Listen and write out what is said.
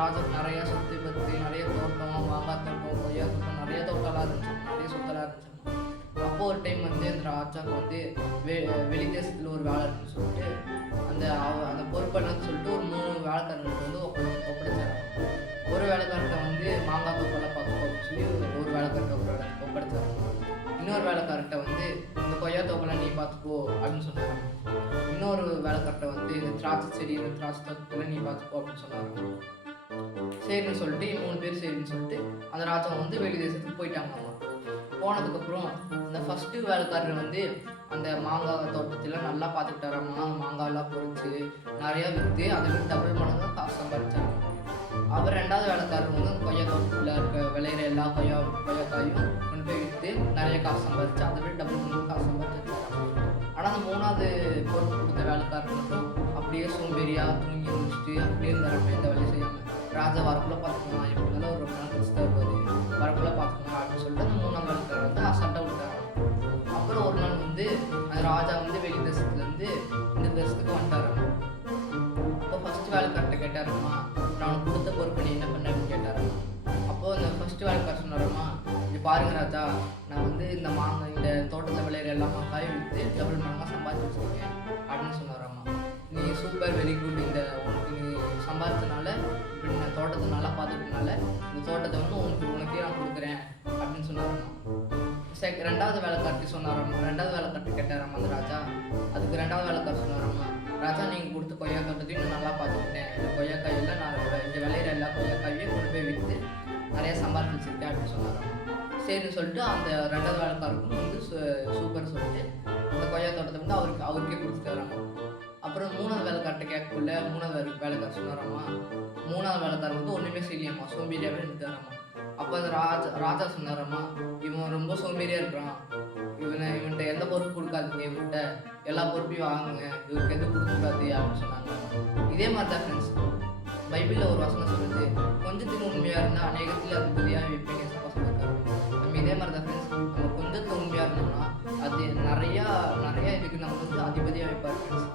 ராஜாவுக்கு நிறைய சொத்து பத்து, நிறைய தோட்டம், மாங்காய் தோட்டம், கொய்யா தோட்டம், நிறைய தோட்டம்லாம் இருந்துச்சு, நிறைய சொத்தெல்லாம் இருந்துச்சு. அப்போ ஒரு டைம் வந்து அந்த ராஜாவுக்கு வந்து வெளி தேசத்தில் ஒரு வேலை இருக்குன்னு சொல்லிட்டு அந்த பொறுப்பெல்லாம் சொல்லிட்டு ஒரு 3 வேலைக்காரர்கிட்ட வந்து ஒப்படைச்சாங்க. ஒரு வேலைக்காரர்கிட்ட வந்து மாங்காய் தோட்டம்லாம் பார்த்துக்கோன்னு சொல்லி ஒரு வேலைக்காரர்கிட்ட ஒப்படைச்சாங்க. இன்னொரு வேலைக்காரர்கிட்ட வந்து இந்த கொய்யா தோப்பெல்லாம் நீ பார்த்துக்கோ அப்படின்னு சொன்னாங்க. இன்னொரு வேலைக்காரர்கிட்ட வந்து இந்த திராட்சை செடி, இந்த திராட்சை தோட்டத்தில் நீ பார்த்துக்கோ அப்படின்னு சொன்னாங்க. சரின்னு சொல்லிட்டு 3 பேர் சரின்னு சொல்லிட்டு அந்த ராஜா வந்து வெளி தேசத்துக்கு போயிட்டாங்க. போனதுக்கப்புறம் இந்த ஃபஸ்ட்டு வேலைக்காரர் வந்து அந்த மாங்காய் தோட்டத்தில் நல்லா பார்த்துக்கிட்டாராம்மா. அந்த மாங்காயெல்லாம் பொறிச்சு நிறையா விற்று அதை விட டபுள் மடங்கு காசு சம்பாதிச்சாங்க. அவர் 2வது வேலைக்காரர் வந்து அந்த கொய்யா தோட்டத்தில் இருக்க விளையிற எல்லா கொய்யாக்காயும் கொண்டு போய் விற்று நிறைய காசு சம்பாதிச்சு அதை விட டபுள் மடங்கு காசு சம்பாதிச்சு வச்சாங்க. ஆனால் அந்த 3வது பொறுப்பு கொடுத்த வேலைக்காரர் மட்டும் அப்படியே சோம்பேறியாக தூங்கி முடிச்சுட்டு அப்படியே இருந்தாராம, எந்த வேலையும் செய்யாமல். ராஜா வரக்குள்ள பார்த்துக்கலாம், எப்படி இருந்தாலும் ஒரு ரொம்ப நாள் கழிச்சு வருவார், வரக்குள்ள பார்த்துக்கலாம் அப்படின்னு சொல்லிட்டு அந்த 3வது வேலைக்காரர் வந்து அசால்ட்டாக விட்டாங்க. அப்புறம் ஒரு நாள் வந்து அந்த ராஜா வந்து வெளி தேசத்துலேருந்து இந்த தேசத்துக்கு வந்துட்டாராம்மா. அப்போ ஃபஸ்ட்டு வேலைக்கார்ட்ட கேட்டாராம்மா, நான் உனக்கு கொடுத்த பொறுப்பு நீ என்ன பண்ண அப்படின்னு கேட்டாராம்மா. அப்போது அந்த ஃபஸ்ட்டு வேலைக்காரர் சொன்னாராம்மா, இது பாருங்க ராஜா, நான் வந்து இந்த தோட்டத்தில் விளையிற எல்லா மாங்காயும் விற்று டபுள் மடங்காக சம்பாதிச்சு வச்சுருக்கேன் அப்படின்னு சொன்னாராம்மா. நீ சூப்பர், வெரி குட், உனக்கு நீ சம்பாதிச்சனால இப்படி நான் தோட்டத்தை நல்லா பார்த்துக்கிட்டனால இந்த தோட்டத்தை வந்து உனக்கே நான் கொடுக்குறேன் அப்படின்னு சொன்னாராம்மா. 2வது வேலைக்கார்ட்டி சொன்னாராம்மா. 2வது வேலைக்கார்ட்டி கேட்டாராம்மா அந்த ராஜா. அதுக்கு 2வது வேலைக்காரர் சொன்னாராம்மா, ராஜா நீங்கள் கொடுத்த கொய்யா தோட்டத்தையும் நான் நல்லா பார்த்துக்கிட்டேன், இந்த கொய்யாக்காயெல்லாம் நான் இந்த விளையிற எல்லா கொய்யாக்காயும் கொண்டு போய் விற்று நிறைய சம்பாதிச்சு வச்சுருக்கேன் அப்படின்னு சொன்னாராம்மா. சரின்னு சொல்லிட்டு அந்த 2வது வேலைக்காரருக்கும் வந்து சூப்பர் சொல்லிட்டு அந்த கொய்யா தோட்டத்தை வந்து அவருக்கே கொடுத்துட்டாராம்மா. அப்புறம் 3வது வேலைக்கார்ட்ட கேட்கக்குள்ள 3வது வேலைக்காரர் சொன்னாராம்மா, 3வது வேலைக்காரர் வந்து ஒன்றுமே செய்யலையாம்மா, சோம்பேறியாகவே இருந்துட்டாராம்மா. அப்போ அந்த ராஜா சொன்னாராம்மா, இவன் ரொம்ப சோம்பேறியாக இருக்கிறான், இவன்கிட்ட எந்த பொறுப்பு கொடுக்காதுங்க, இவன்கிட்ட எல்லா பொறுப்பையும் வாங்குங்க, இவருக்கு எதுவும் கொடுக்கக்கூடாது அப்படின்னு சொன்னாங்க. இதே மாதிரி தான் ஃப்ரெண்ட்ஸ், பைபிளில் ஒரு வசனம் சொல்லுது, கொஞ்சத்துக்கு உண்மையாக இருந்தால் அநேகத்தில் அது புதியாக வைப்பீங்க சொல்லியிருக்காரு. நம்ம இதே மாதிரி தான் ஃப்ரெண்ட்ஸ், நம்ம கொஞ்சத்துக்கு உண்மையாக இருந்தோம்னா அது நிறையா இதுக்கு நம்ம வந்து அதிபதியாக வைப்பார் ஃப்ரெண்ட்ஸ்.